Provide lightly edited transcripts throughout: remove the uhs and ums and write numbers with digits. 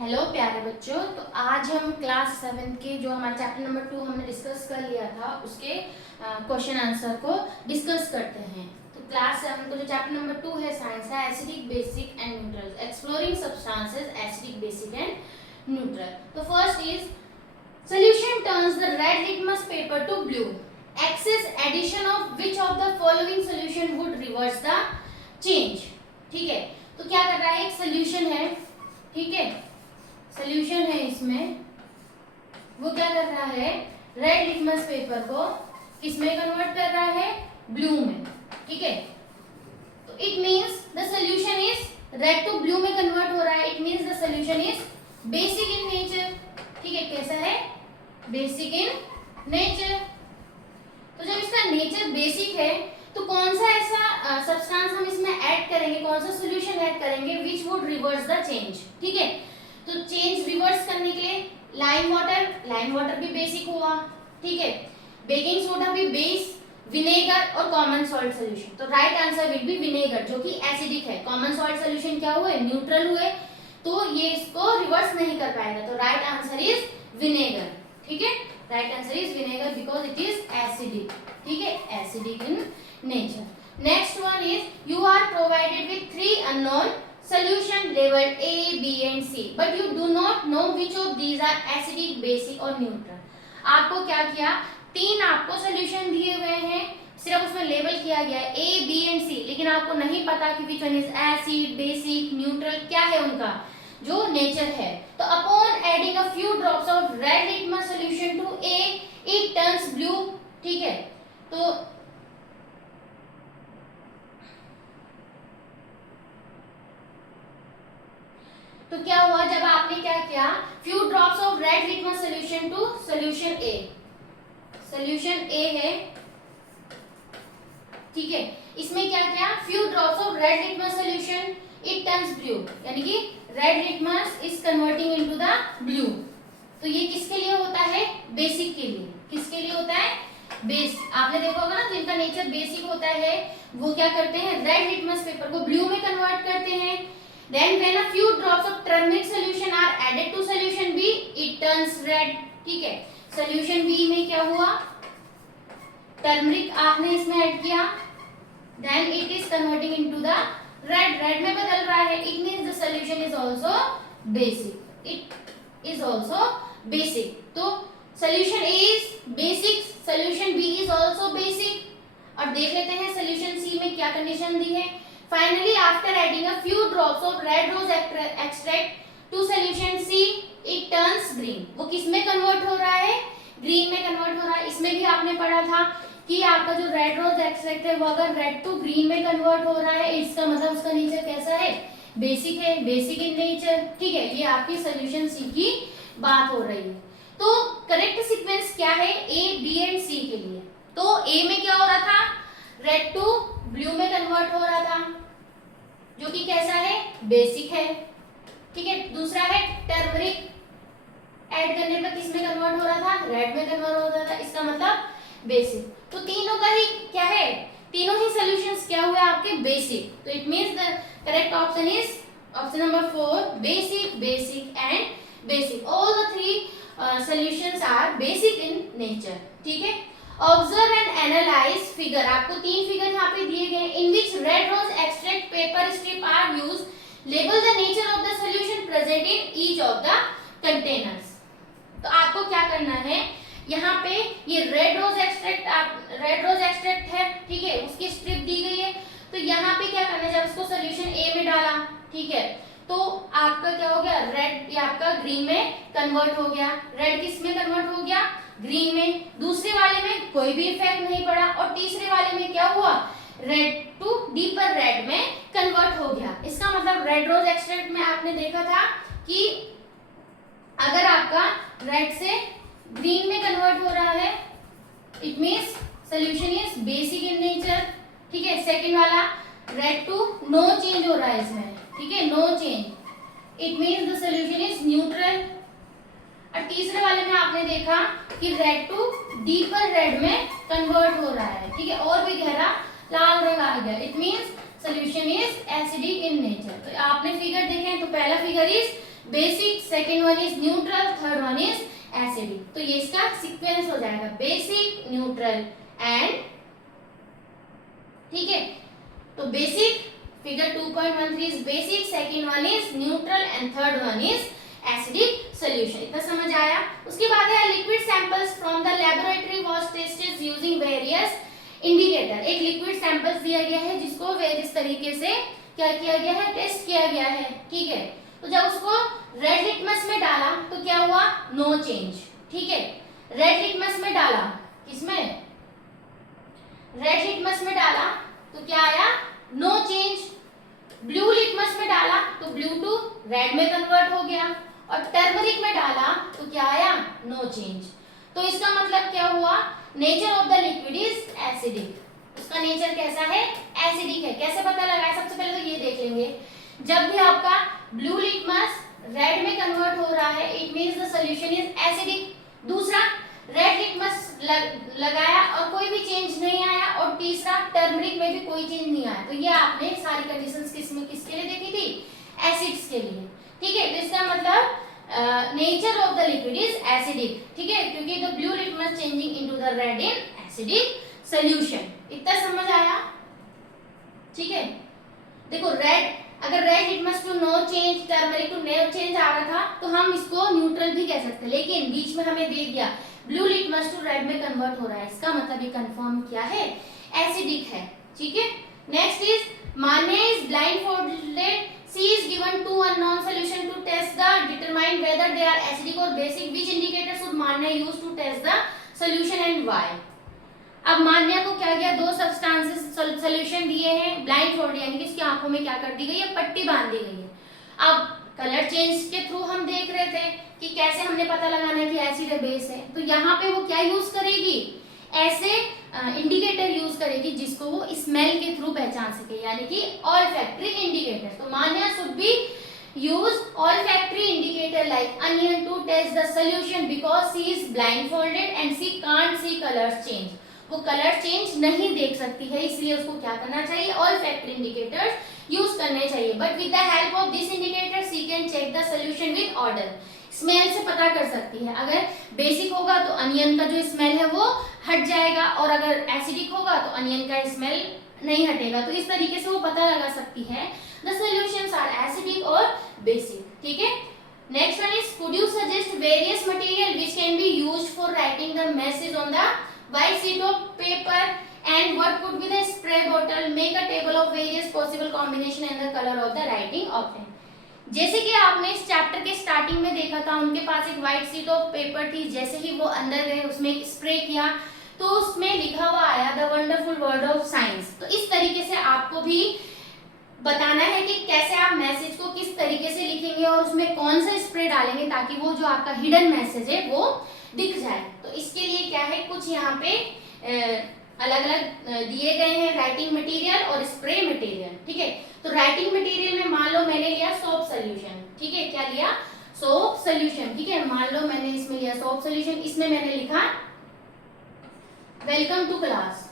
Hello प्यारे बच्चों। तो आज हम क्लास 7 के जो हमारा चैप्टर नंबर 2 हमने डिस्कस कर लिया था उसके क्वेश्चन आंसर को डिस्कस करते हैं। तो क्लास 7 का जो चैप्टर नंबर 2 है साइंस है acidic basic and neutral, exploring substances acidic basic and neutral. तो first is solution turns the red litmus paper to blue. Excess addition of which of the following solution would reverse the change? ठीक है, तो क्या कर रहा है, एक solution है, ठीक है, सोल्यूशन है इसमें, वो क्या कर रहा है, रेड लिटमस पेपर को किसमें कन्वर्ट कर रहा है, ब्लू में, ठीक है। तो it means the solution is red to blue में कन्वर्ट हो रहा है, it means the solution is basic in nature, ठीक है। कैसा है, बेसिक इन नेचर। तो जब इसका नेचर बेसिक है तो कौन सा ऐसा सब्सटेंस हम इसमें ऐड करेंगे, कौन सा सॉल्यूशन ऐड करेंगे which would reverse the change, ठीक है। तो चेंज रिवर्स करने के लिए लाइम वाटर भी बेसिक हुआ, ठीक है, बेकिंग सोडा भी बेस, विनेगर और कॉमन सॉल्ट सॉल्यूशन। तो right answer will be vinegar जो कि एसिडिक है। कॉमन सॉल्ट सॉल्यूशन क्या हुए, न्यूट्रल हुए, तो ये इसको रिवर्स नहीं कर पाएगा। तो राइट आंसर इज विनेगर, ठीक है। Right answer is vinegar because it is acidic, ठीक है, acidic in nature. Next one is you are provided with 3 unknown solution labeled A, B and C, but you do not know which of these are acidic, basic और neutral. आपको क्या किया, 3 आपको solution दिए हुए हैं, सिर्फ उसमें लेबल किया गया है A, B and C, लेकिन आपको नहीं पता कि which one is acid, basic, neutral, क्या है उनका जो नेचर है। तो upon adding a few drops of red litmus solution to A, it turns blue, ठीक है। तो क्या हुआ, जब आपने क्या किया, few drops of red litmus solution to solution A, solution A है, ठीक है, इसमें क्या किया, few drops of red litmus solution, it turns blue, यानी कि red litmus is converting into the blue. तो ये किसके लिए होता है, बेसिक के लिए। किसके लिए होता है, बेस। आपने देखा होगा ना, जिनका नेचर बेसिक होता है वो क्या करते हैं, रेड लिटमस पेपर को ब्लू में कन्वर्ट करते हैं। Then when a few drops of turmeric solution are added to solution B, it turns red, ठीक है। solution B में क्या हुआ, टर्मरिक आपने इसमें ऐड किया, then it is converting into the red, red में बदल रहा है, it means the solution is also basic, it is also basic। तो solution A is basic, solution B is also basic। और देख लेते हैं solution C में क्या कंडीशन दी है। Finally, after adding a few drops of red rose extract to solution C, it turns green. वो किस में कन्वर्ट हो रहा है, ग्रीन में कन्वर्ट हो रहा है। इसमें भी आपने पढ़ा था कि आपका जो रेड रोज एक्सट्रैक्ट है वो अगर रेड टू ग्रीन में कन्वर्ट हो रहा है, इसका मतलब उसका नेचर कैसा है, बेसिक है, बेसिक इन नेचर, ठीक है। ये आपकी सोल्यूशन सी की बात हो रही है। तो करेक्ट सीक्वेंस क्या है, ए, बी एंड सी के लिए। तो ए में क्या हो रहा था, रेड टू ब्लू में कन्वर्ट हो रहा था, जो कि कैसा है, बेसिक है, ठीक है। दूसरा है टर्मरिक ऐड करने पर किस में कन्वर्ट हो रहा था, रेड में कन्वर्ट हो रहा था, इसका मतलब बेसिक। तो तीनों का ही क्या है, तीनों ही सॉल्यूशंस क्या हुए आपके, बेसिक। तो it means the correct option is option number 4, basic, basic and basic. All the 3 solutions are basic in nature, ठीक है। ऑब्जर्व एंड एनालाइज फिगर, आपको 3 फिगर यहाँ पे दिए गए, in which red rose extract paper strip are use, label the nature of the solution present in each of the containers. तो आपको क्या करना है, यहाँ पे ये रेड रोज एक्सट्रैक्ट है, ठीक है, उसकी स्ट्रिप दी गई है। तो यहाँ पे क्या करना है, जब उसको सोल्यूशन ए में डाला, ठीक है, तो आपका क्या हो गया, रेड ये आपका ग्रीन में कन्वर्ट हो गया, रेड किस में कन्वर्ट हो गया, ग्रीन में। दूसरे वाले में कोई भी इफेक्ट नहीं पड़ा, और तीसरे वाले में क्या हुआ, रेड टू डीपर रेड में कन्वर्ट हो गया। इसका मतलब रेड रोज एक्सट्रैक्ट में आपने देखा था कि अगर आपका रेड से ग्रीन में कन्वर्ट हो रहा है, it means solution is basic in nature, ठीक है। सेकंड वाला रेड टू नो चेंज हो रहा है इसमें, ठीक है, no change, it means the solution is neutral. और तीसरे वाले में आपने देखा कि रेड टू डीपर रेड में कन्वर्ट हो रहा है, ठीक है, और भी गहरा लाल रंग आ गया, it means solution is acidic in nature. तो आपने फिगर देखे, तो पहला figure is basic, second one is neutral, third one is acidic. तो ये इसका सीक्वेंस हो जाएगा, बेसिक, न्यूट्रल एंड, ठीक है। तो basic, figure 2.13 is basic, second one is neutral and third one is acidic solution. इतना समझ आया। उसके बाद है liquid samples from the laboratory was tested using various indicator. एक लिक्विड सैंपल्स दिया गया है जिसको वेरियस तरीके से क्या किया गया है, टेस्ट किया गया है, ठीक है। तो जब उसको रेड लिटमस में डाला तो क्या हुआ, नो चेंज, ठीक है। रेड लिटमस में डाला, किसमें, रेड लिटमस में डाला तो क्या आया, नो चेंज। ब्लू लिटमस में डाला तो ब्लू टू रेड में कन्वर्ट हो गया, और टर्मरिक में डाला तो क्या आया, नो चेंज। तो इसका मतलब क्या हुआ, nature of the liquid is acidic. उसका नेचर कैसा है, एसिडिक है। कैसे पता लगा, सबसे पहले तो ये देख लेंगे, जब भी आपका ब्लू लिटमस रेड में कन्वर्ट हो रहा है, it means the solution is acidic. दूसरा, रेड लिटमस लगाया और कोई भी चेंज नहीं आया, और तीसरा, टर्मरिक में भी कोई चेंज नहीं आया। तो ये आपने सारी कंडीशंस किसके लिए देखी थी, एसिड्स के लिए, ठीक है। तो इसका मतलब nature of the liquid is acidic, ठीक है, क्योंकि the blue litmus changing into the red in acidic solution. इतना समझ आया, ठीक है। देखो रेड, अगर red litmus to no change, turmeric to no change आ रहा था तो हम इसको न्यूट्रल भी कह सकते हैं, लेकिन बीच में हमें दे दिया ब्लू लिटमस टू रेड में कन्वर्ट हो रहा है, इसका मतलब ये कंफर्म क्या है, एसिडिक है, ठीक है। Next is Manya is blindfolded, she is given two unknown solution to test the determine whether they are acidic और basic, which indicator should Manya use to test the solution and why. अब मान्या को क्या किया, दो सब्सटेंसेस सॉल्यूशन दिए हैं, blindfold यानी कि इसकी आंखों में क्या कर दी गई है, पट्टी बांध दी गई है। अब कलर चेंज के थ्रू हम देख रहे थे कि कैसे हमने पता लगाना है कि एसिड है बेस है, तो यहाँ पे वो क्या यूज करेगी, ऐसे इंडिकेटर यूज करेगी जिसको वो स्मेल के थ्रू पहचान सके, यानी कि ऑल्फैक्टरी इंडिकेटर। तो Manya should be use olfactory indicator like onion to test the solution because she is blindfolded and she can't see colors change. वो कलर चेंज नहीं देख सकती है, इसलिए उसको क्या करना चाहिए, olfactory indicators यूज करने चाहिए। But with the help of this indicator she can check the solution with order. Smell से पता कर सकती है, अगर बेसिक होगा तो अनियन का जो स्मेल है वो हट जाएगा, और अगर एसिडिक होगा तो अनियन का स्मेल नहीं हटेगा। तो इस तरीके से वो पता लगा सकती है द सॉल्यूशंस आर एसिडिक और बेसिक, ठीक है। Next one is could you suggest various material which can be used for writing the message on the white sheet of paper and what could be the spray bottle, make a table of various possible combination and the color of the writing of them। जैसे कि आपने इस chapter के starting में देखा था, उनके पास एक व्हाइट शीट ऑफ पेपर थी, जैसे ही वो अंदर गए उसमें स्प्रे किया तो उसमें लिखा हुआ आया the wonderful word of science. तो इस तरीके से आपको भी बताना है कि कैसे आप मैसेज को किस तरीके से लिखेंगे और उसमें कौन सा स्प्रे डालेंगे ताकि वो जो आपका हिडन मैसेज है वो दिख जाए। तो इसके लिए क्या है, कुछ यहाँ पे अलग अलग दिए गए हैं राइटिंग मटेरियल और स्प्रे मटेरियल, ठीक है। तो राइटिंग मटेरियल में मान लो मैंने लिया सोप सोल्यूशन, ठीक है, क्या लिया, सोप सोल्यूशन, ठीक है। मान लो मैंने इसमें लिया सोप सोल्यूशन, इसमें मैंने लिखा welcome to class,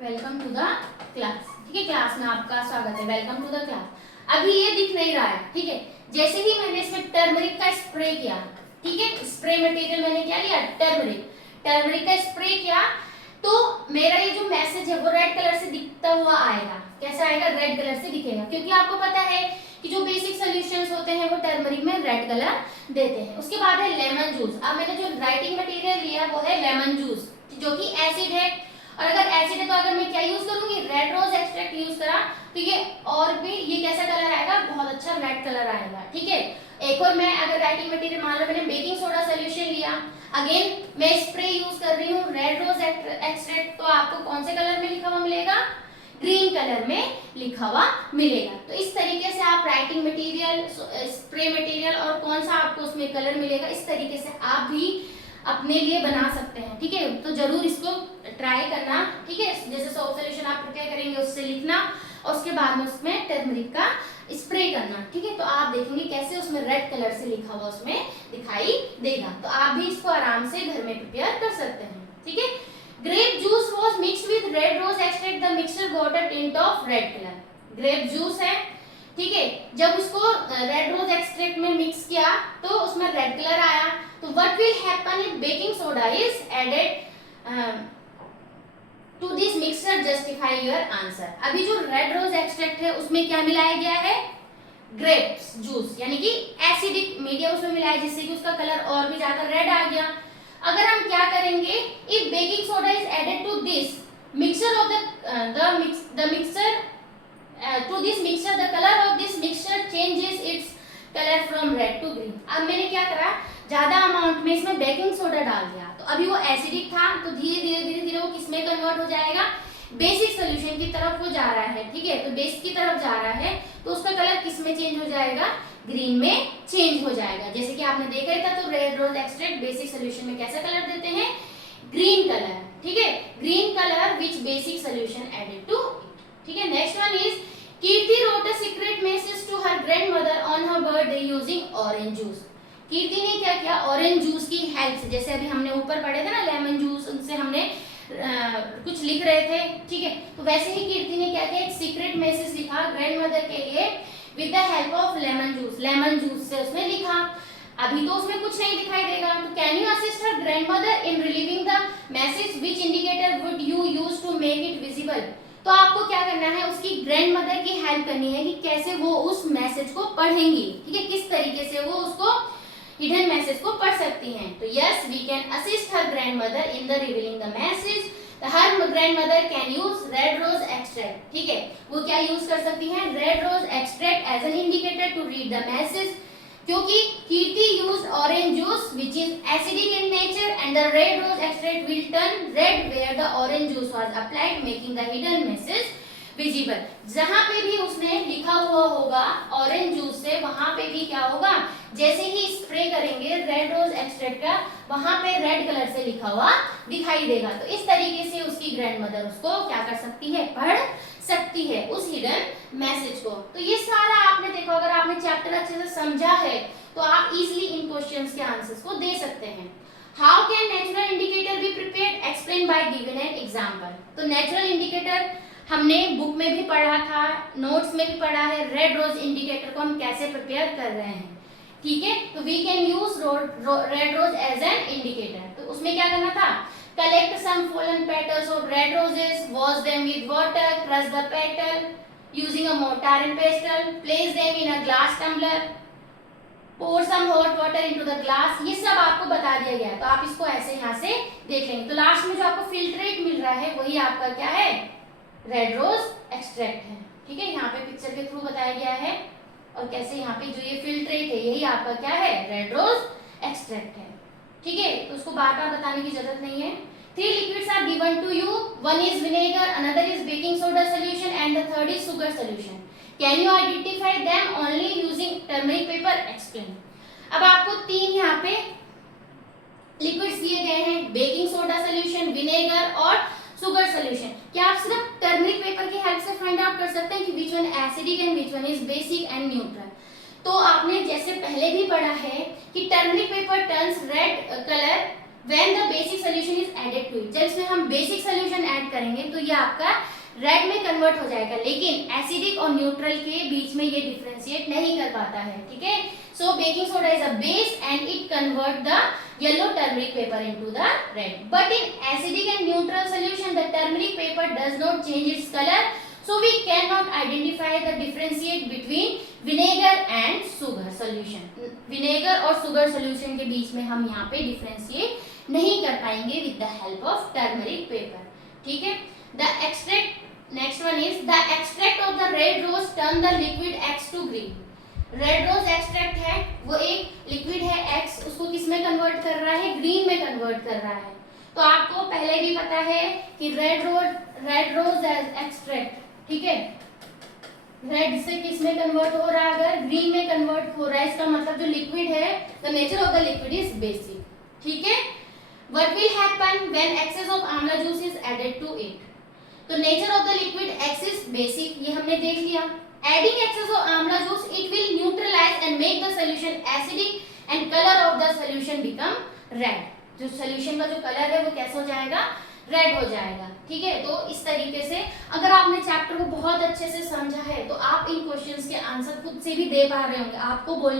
welcome to the class, ठीक है, क्लास में आपका स्वागत है, वेलकम टू द क्लास। अभी ये दिख नहीं रहा है, ठीक है। जैसे ही मैंने इसमें टर्मरिक का स्प्रे किया, ठीक है, स्प्रे मटेरियल मैंने क्या लिया, टर्मरिक, टर्मरिक का स्प्रे किया तो मेरा ये जो मैसेज है वो रेड कलर से दिखता हुआ आएगा। कैसा आएगा, रेड कलर से दिखेगा, क्योंकि आपको पता है कि जो बेसिक सॉल्यूशंस होते हैं वो टर्मरिक में रेड कलर देते हैं। उसके बाद है लेमन जूस। अब मैंने जो राइटिंग मटेरियल लिया वो है लेमन जूस, जो कि एसिड है, और अगर एसिड है तो अगर मैं क्या यूज करूंगी, रेड रोज एक्सट्रैक्ट यूज करा तो ये और भी ये कैसा कलर आएगा, बहुत अच्छा रेड कलर आएगा, ठीक है। एक और मैं अगर राइटिंग मटेरियल मान लो मैंने बेकिंग सोडा सॉल्यूशन लिया, अगेन मैं स्प्रे यूज कर रही हूँ रेड रोज एक्सट्रैक्ट, तो आपको कौन से कलर में लिखा हुआ मिलेगा, ग्रीन कलर में लिखा हुआ मिलेगा। तो इस तरीके से आप राइटिंग मटेरियल, स्प्रे मटेरियल और कौन सा आपको उसमें कलर मिलेगा, इस तरीके से आप भी अपने लिए बना सकते हैं, ठीक है। तो जरूर इसको ट्राई करना, ठीक है। जैसे सोप सॉल्यूशन आप प्रिपेयर करेंगे उससे लिखना और उसके बाद में उसमें टर्मरिक का स्प्रे करना, ठीक है। तो आप देखेंगे कैसे उसमें रेड कलर से लिखा हुआ उसमें दिखाई देगा। तो आप भी इसको आराम से घर में प्रिपेयर कर सकते हैं, ठीक है। Grape juice was mixed with red rose extract, the mixture got a tint of red colour. Grape juice है, ठीक है, जब उसको रेड रोज एक्सट्रैक्ट में मिक्स किया तो उसमें रेड कलर आया। तो what will happen if baking soda is added to this mixture, justify your answer. अभी जो रेड रोज एक्सट्रैक्ट है उसमें क्या मिलाया गया है, ग्रेप्स जूस, यानी कि एसिडिक मीडियम उसमें मिलाया, जिससे कि उसका कलर और भी ज्यादा रेड आ गया। अगर हम क्या करेंगे, if baking soda is added to this mixture of the mixture to this mixture, the color of this mixture changes its color from red to green। अब मैंने क्या करा, ज्यादा अमाउंट में इसमें बेकिंग सोडा डाल दिया, तो अभी वो एसिडिक था, तो धीरे धीरे वो किसमें कन्वर्ट हो जाएगा, बेसिक सोल्यूशन की तरफ वो जा रहा है। ठीक है, तो बेस की तरफ जा रहा है, तो उसका कलर किस में चेंज हो जाएगा, ग्रीन में चेंज हो जाएगा। जैसे कि आपने देखा ही था, तो red rose extract basic solution में कैसा कलर देते हैं, ग्रीन कलर। ठीक है, green colour which basic solution added to. ठीक है, next one is Kirti wrote a secret message to her grandmother on her birthday using orange juice। कीर्ति ने क्या किया, ऑरेंज जूस की हेल्प से, जैसे अभी हमने ऊपर पढ़े थे ना लेमन जूस, उनसे हमने कुछ लिख रहे थे। ठीक है, तो वैसे ही कीर्ति ने क्या किया, एक सीक्रेट मैसेज लिखा ग्रैंडमदर के लिए with the help of lemon juice. Lemon juice से उसने लिखा। अभी तो उसमें कुछ नहीं दिखाई देगा, तो can you assist her grandmother in relieving the message, which indicator would you use to make it visible. तो आपको क्या करना है, उसकी ग्रैंडमदर की हेल्प करनी है कि कैसे वो उस मैसेज को पढ़ेंगी। ठीक है, किस तरीके से वो उसको हिडन मैसेज को पढ़ सकती हैं। तो yes, we can assist her grandmother in the revealing the message. Her grandmother can use red rose extract. ठीक है, वो क्या यूज कर सकती हैं, red rose extract as an indicator to read the message, क्योंकि Kirti used orange juice which is acidic in nature and the red rose extract will turn red where the orange juice was applied, making the hidden message visible. जहां पे भी उसने लिखा हुआ होगा orange juice से, वहां पे भी क्या होगा, जैसे ही स्प्रे करेंगे रेड रोज एक्सट्रैक्ट का, वहां पे रेड कलर से लिखा हुआ दिखाई देगा। तो इस तरीके से उसकी ग्रैंडमदर उसको क्या कर सकती है, पढ़ सकती है उस हिडन मैसेज को। तो ये सारा आपने देखो, अगर आपने चैप्टर अच्छे से समझा है तो आप इजीली इन क्वेश्चंस के आंसर्स को दे सकते हैं। How can natural indicator be prepared, explain by given an example. तो नेचुरल इंडिकेटर हमने बुक में भी पढ़ा था, नोट्स में भी पढ़ा है, रेड रोज इंडिकेटर को हम कैसे प्रिपेयर कर रहे हैं। ठीक है, तो we can use red rose as an indicator. तो उसमें क्या करना था, collect some fallen petals of red roses, wash them with water, crush the petal using a mortar and pestle, place them in a glass tumbler, pour some hot water into the glass। ये सब आपको बता दिया गया, तो आप इसको ऐसे यहाँ से देख लेंगे। तो लास्ट में जो आपको फिल्ट्रेट मिल रहा है वही आपका क्या है, रेड रोज एक्सट्रैक्ट है। ठीक है, यहाँ पे पिक्चर के थ्रू बताया गया है, और कैसे यहाँ पे जो ये फिल्ट्रेट है यही आपका क्या है, रेड रोज एक्सट्रैक्ट है। ठीक है, तो उसको बार बार बताने की जरूरत नहीं है। 3 liquids are given to you, one is vinegar, another is baking soda solution and the third is sugar solution. Can you identify them only using turmeric paper? Explain। अब आपको 3 यहाँ पे लिक्विड्स दिए गए हैं, बेकिंग सोडा सोल्यूशन, विनेगर और sugar solution. क्या आप सिर्फ टर्मरिक पेपर की हेल्प से फाइंड आउट कर सकते हैं कि which one acidic and which one is basic and neutral. तो आपने जैसे पहले भी पढ़ा है कि turmeric paper turns red colour when the basic solution is added to it। जब इसमें हम बेसिक सोल्यूशन ऐड करेंगे तो ये आपका रेड में कन्वर्ट हो जाएगा, लेकिन एसिडिक और न्यूट्रल के बीच में ये डिफरेंशिएट नहीं कर पाता है। ठीक है, so baking soda is a base and it convert the yellow turmeric paper into the red, but in acidic and neutral solution the turmeric paper does not change its colour, so we cannot identify the differentiate between vinegar and sugar solution। vinegar और sugar solution के बीच में हम यहाँ पे differentiate नहीं कर पाएंगे with the help of turmeric paper। ठीक है, the extract next one is the extract of the red rose turn the liquid X to green। Red rose extract है, वो एक लिक्विड है X, उसको किस में कन्वर्ट कर रहा है, ग्रीन में कन्वर्ट कर रहा है। तो आपको पहले भी पता है कि रेड रोज एक्सट्रैक्ट, ठीक है, रेड से किस में कन्वर्ट हो रहा है, अगर ग्रीन में कन्वर्ट हो रहा है, इसका मतलब जो लिक्विड है the nature of the liquid is basic. ठीक है, what will happen when excess of amla juice is added to it. तो nature of the liquid X is basic, ये हमने देख लिया। Adding excess of amla juice it will neutralize and make the solution acidic and colour of the solution become red. जो solution का जो colour है वो कैसा हो जाएगा, रेड हो जाएगा। ठीक है, तो इस तरीके से अगर आपने चैप्टर को बहुत अच्छे से समझा है तो आप इन क्वेश्चंस के आंसर खुद से भी दे पा रहे होंगे, आपको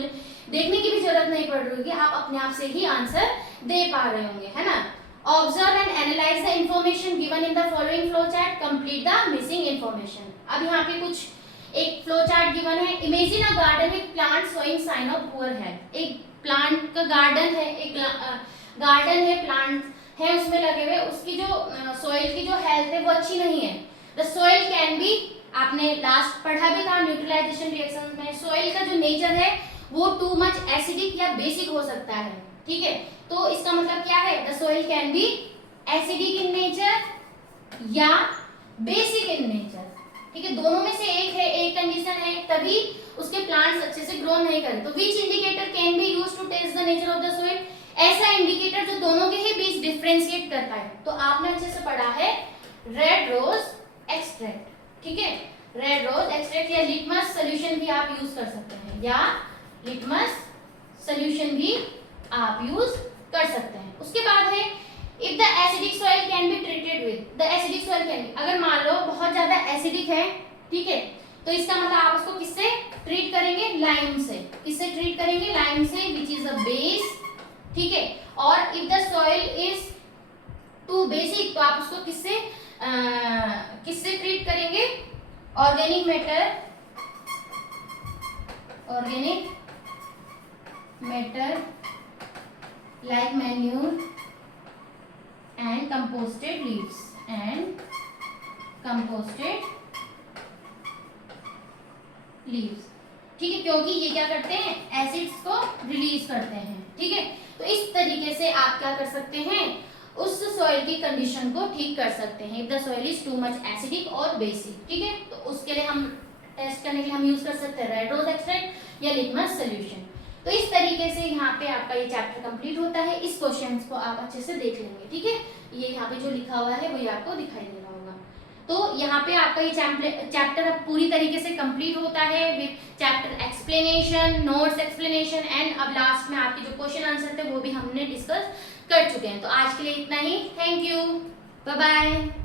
देखने की भी जरूरत नहीं पड़ रही होगी, आप अपने आप से ही आंसर दे पा रहे होंगे, है ना। Observe and analyse the information given in the following flow chart, complete the missing information. अब यहाँ पे कुछ एक फ्लो चार्ट गिवन है। Imagine a garden with plant showing sign of poor health. एक प्लांट का गार्डन है, एक गार्डन है, प्लांट है उसमें लगे हुए, उसकी जो सॉइल की जो हेल्थ है वो अच्छी नहीं है। द सॉइल कैन बी, आपने लास्ट पढ़ा भी था न्यूट्रलाइजेशन रिएक्शंस में, सॉइल का जो नेचर है वो टू मच एसिडिक या बेसिक हो सकता है। ठीक है, तो इसका मतलब क्या है, the soil can be acidic in nature या बेसिक इन नेचर। ठीक है, दोनों में से एक है, एक कंडीशन है, तभी उसके प्लांट्स अच्छे से ग्रो नहीं करें। तो which indicator can be used to test the nature of the soil, ऐसा इंडिकेटर जो दोनों के ही बीच डिफरेंशिएट करता है। तो आपने अच्छे से पढ़ा है रेड रोज एक्सट्रैक्ट। ठीक है, रेड रोज एक्सट्रैक्ट या लिटमस सॉल्यूशन भी आप यूज कर सकते हैं, या लिटमस सॉल्यूशन भी आप यूज कर सकते हैं। उसके बाद है if the acidic soil can be treated with, the acidic soil can be, अगर मान लो बहुत ज्यादा एसिडिक है, ठीक है, तो इसका मतलब आप उसको किससे ट्रीट करेंगे, लाइम से। किससे ट्रीट करेंगे, लाइम से, विच इज अ बेस। ठीक है, और if the soil is too basic, तो आप उसको किससे ट्रीट करेंगे, organic matter like manure and composted leaves ठीक है, क्योंकि ये क्या करते हैं, एसिड्स को रिलीज करते हैं। ठीक है, तो इस तरीके से आप क्या कर सकते हैं, उस सॉइल की कंडीशन को ठीक कर सकते हैं। If the soil is too much acidic और बेसिक, ठीक है, तो उसके लिए हम टेस्ट करने के लिए हम यूज कर सकते हैं रेड रोज एक्सट्रैक्ट या लिटमस सॉल्यूशन। तो इस तरीके से यहाँ पे आपका ये चैप्टर कंप्लीट होता है। इस क्वेश्चंस को आप अच्छे से देख लेंगे। ठीक है, ये यहाँ पे जो लिखा हुआ है वो ये आपको दिखाई दे रहा होगा। तो यहाँ पे आपका ये चैप्टर अब पूरी तरीके से कंप्लीट होता है with chapter explanation, notes explanation and अब लास्ट में आपके जो क्वेश्चन आंसर थे वो भी हमने डिस्कस कर चुके हैं। तो आज के लिए इतना ही। Thank you, bye bye.